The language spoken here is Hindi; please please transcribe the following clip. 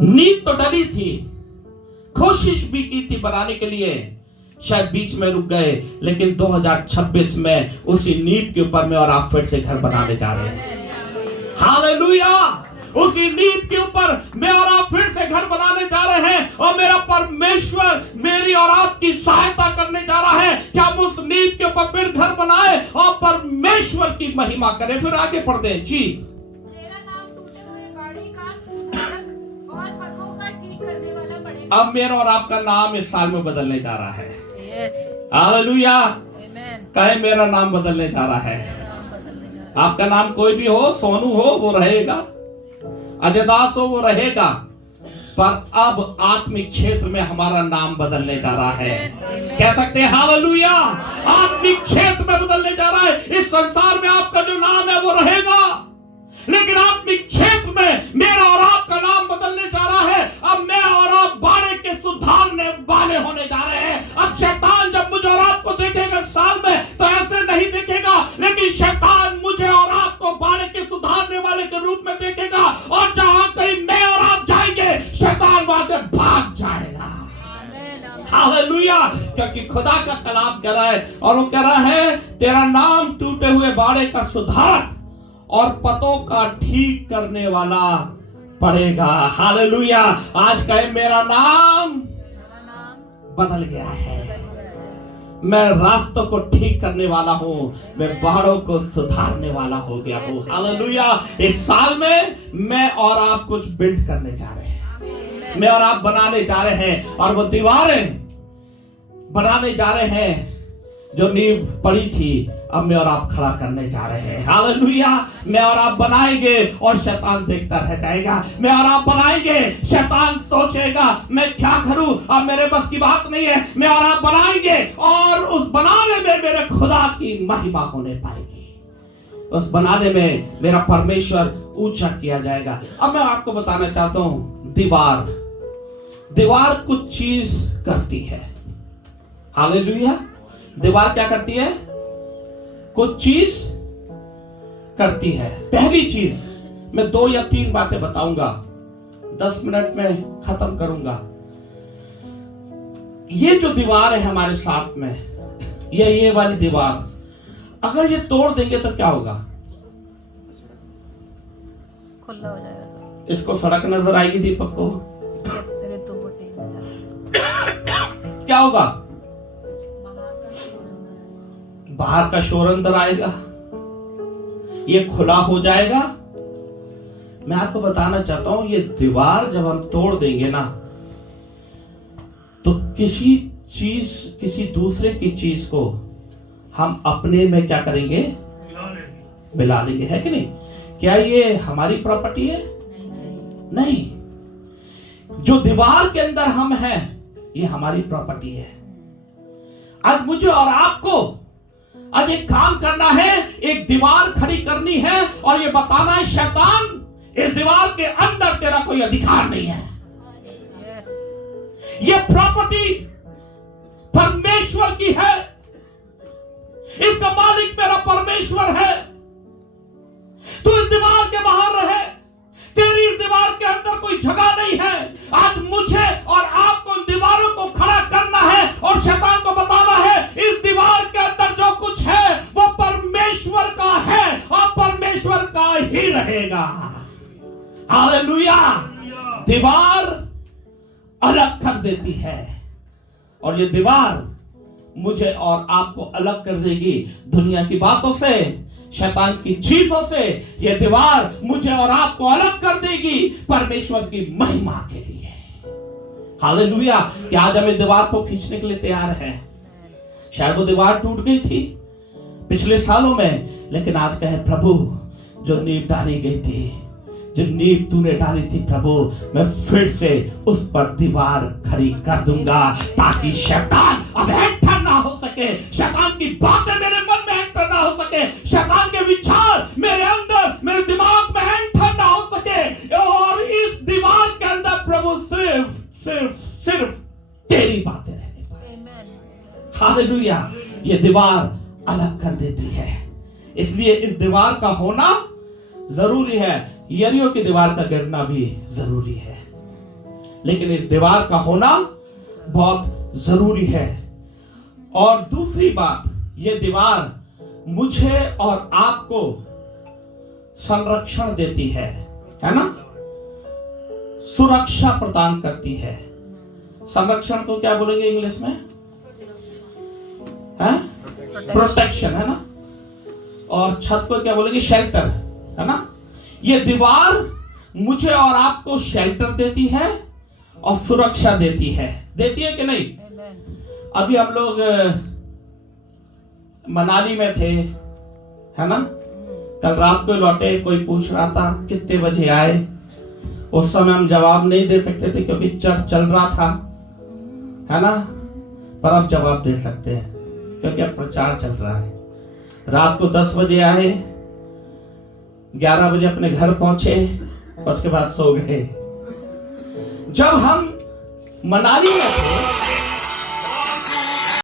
नींव तो डली थी, कोशिश भी की थी बनाने के लिए, शायद बीच में रुक गए, लेकिन 2026 में उसी नींव के ऊपर में और आप फिर से घर बनाने जा रहे हैं। हालेलुया। उसी नींव के ऊपर मैं और आप फिर से घर बनाने जा रहे हैं, और मेरा परमेश्वर मेरी और आपकी सहायता करने जा रहा है कि हम उस नींव के ऊपर फिर घर बनाए और परमेश्वर की महिमा करें। फिर आगे पढ़ते हैं जी। अब मेरा और आपका नाम इस साल में बदलने जा रहा है। हालेलुया। कहे मेरा नाम बदलने जा रहा है। आपका नाम कोई भी हो, सोनू हो वो रहेगा, अजय दास हो वो रहेगा, पर अब आत्मिक क्षेत्र में हमारा नाम बदलने जा रहा है। कह सकते हैं हालेलुया। आत्मिक क्षेत्र में बदलने जा रहा है। इस संसार में आपका जो नाम है वो रहेगा, लेकिन आत्मिक क्षेत्र में मेरा और आपका नाम बदलने जा रहा है। अब मैं और आप बाड़े के सुधारने वाले होने जा रहे हैं। अब शैतान जब मुझे और आपको देखेगा साल में, तो ऐसे नहीं देखेगा, लेकिन शैतान मुझे और आपको बाड़े के सुधारने वाले के रूप में देखेगा, और जहां कहीं मैं और आप जाएंगे शैतान वहां से भाग जाएगा। हालेलुया। क्योंकि खुदा का कलाम कह रहा है, और वो कह रहा है तेरा नाम टूटे हुए बाड़े का सुधारक और पतों का ठीक करने वाला पड़ेगा। हालेलुया। आज कहे मेरा नाम बदल गया है। मैं रास्तों को ठीक करने वाला हूं, मैं बाड़ों को सुधारने वाला हो गया हूं। हालेलुया। इस साल में मैं और आप कुछ बिल्ड करने जा रहे हैं, मैं और आप बनाने जा रहे हैं, और वो दीवारें बनाने जा रहे हैं जो नींव पड़ी थी, अब मैं और आप खड़ा करने जा रहे हैं। हालेलुया। मैं और आप बनाएंगे और शैतान देखता रह जाएगा। मैं और आप बनाएंगे, शैतान सोचेगा मैं क्या करूं, अब मेरे बस की बात नहीं है। मैं और आप बनाएंगे और उस बनाने में मेरे खुदा की महिमा होने पाएगी। उस बनाने में मेरा परमेश्वर ऊंचा किया जाएगा। अब मैं आपको बताना चाहता हूं, दीवार कुछ चीज करती है। हालेलुया। दीवार क्या करती है? कुछ चीज करती है। पहली चीज, मैं 2 या 3 बातें बताऊंगा, 10 मिनट में खत्म करूंगा। ये जो दीवार है हमारे साथ में, ये वाली दीवार, अगर ये तोड़ देंगे तो क्या होगा? खुला हो जाएगा। इसको सड़क नजर आएगी दीपक को, क्या होगा? बाहर का शोर अंदर आएगा, ये खुला हो जाएगा। मैं आपको बताना चाहता हूं, ये दीवार जब हम तोड़ देंगे ना, तो किसी दूसरे की चीज को हम अपने में क्या करेंगे? मिला लेंगे, है कि नहीं? क्या ये हमारी प्रॉपर्टी है? नहीं। जो दीवार के अंदर हम हैं, ये हमारी प्रॉपर्टी है। आज मुझे और आपको आज एक काम करना है, एक दीवार खड़ी करनी है, और ये बताना है शैतान, इस दीवार के अंदर तेरा कोई अधिकार नहीं है। ये प्रॉपर्टी परमेश्वर की है, इसका मालिक मेरा परमेश्वर है। तू इस दीवार के बाहर रहे, तेरी इस दीवार के अंदर कोई जगह नहीं है। आज मुझे और आपको इन दीवारों को खड़ा करना है, और शैतान को बताना है इस दीवार के अंदर जो कुछ है वो परमेश्वर का है और परमेश्वर का ही रहेगा। हालेलुया। दीवार अलग कर देती है, और ये दीवार मुझे और आपको अलग कर देगी दुनिया की बातों से, शैतान की चीजों से। ये दीवार मुझे और आपको अलग कर देगी परमेश्वर की महिमा के लिए। हालेलुया। कि आज हमें दीवार को खींचने के लिए तैयार है। शायद वो दीवार टूट गई थी पिछले सालों में, लेकिन आज कहे प्रभु, जो नींव डाली गई थी, जो नींव तूने डाली थी प्रभु, मैं फिर से उस पर दीवार खड़ी कर दूंगा, ताकि शैतान अब एंटर ना हो सके, शैतान की बातें मेरे मन में एंटर ना हो सके, शैतान के विचार मेरे अंदर, मेरे दिमाग में एंटर ना हो सके, और इस दीवार के अंदर प्रभु सिर्फ सिर्फ सिर्फ तेरी बातें रहने पाए। हालेलुया। ये दीवार अलग कर देती है, इसलिए इस दीवार का होना जरूरी है। यरीहो की दीवार का गिरना भी जरूरी है। लेकिन इस दीवार का होना बहुत जरूरी है। और दूसरी बात, ये दीवार मुझे और आपको संरक्षण देती है ना, सुरक्षा प्रदान करती है। संरक्षण को क्या बोलेंगे इंग्लिश में? प्रोटेक्शन, है ना। और छत को क्या बोलेंगे? शेल्टर, है ना। ये दीवार मुझे और आपको शेल्टर देती है और सुरक्षा देती है। देती है कि नहीं? अभी हम लोग मनाली में थे, है ना। कल रात को लौटे, कोई पूछ रहा था कितने बजे आए। उस समय हम जवाब नहीं दे सकते थे क्योंकि चर्च चल रहा था, है ना। पर अब जवाब दे सकते हैं क्योंकि अब प्रचार चल रहा है। रात को 10 बजे आए, 11 बजे अपने घर पहुंचे, उसके बाद सो गए। जब हम मनाली में थे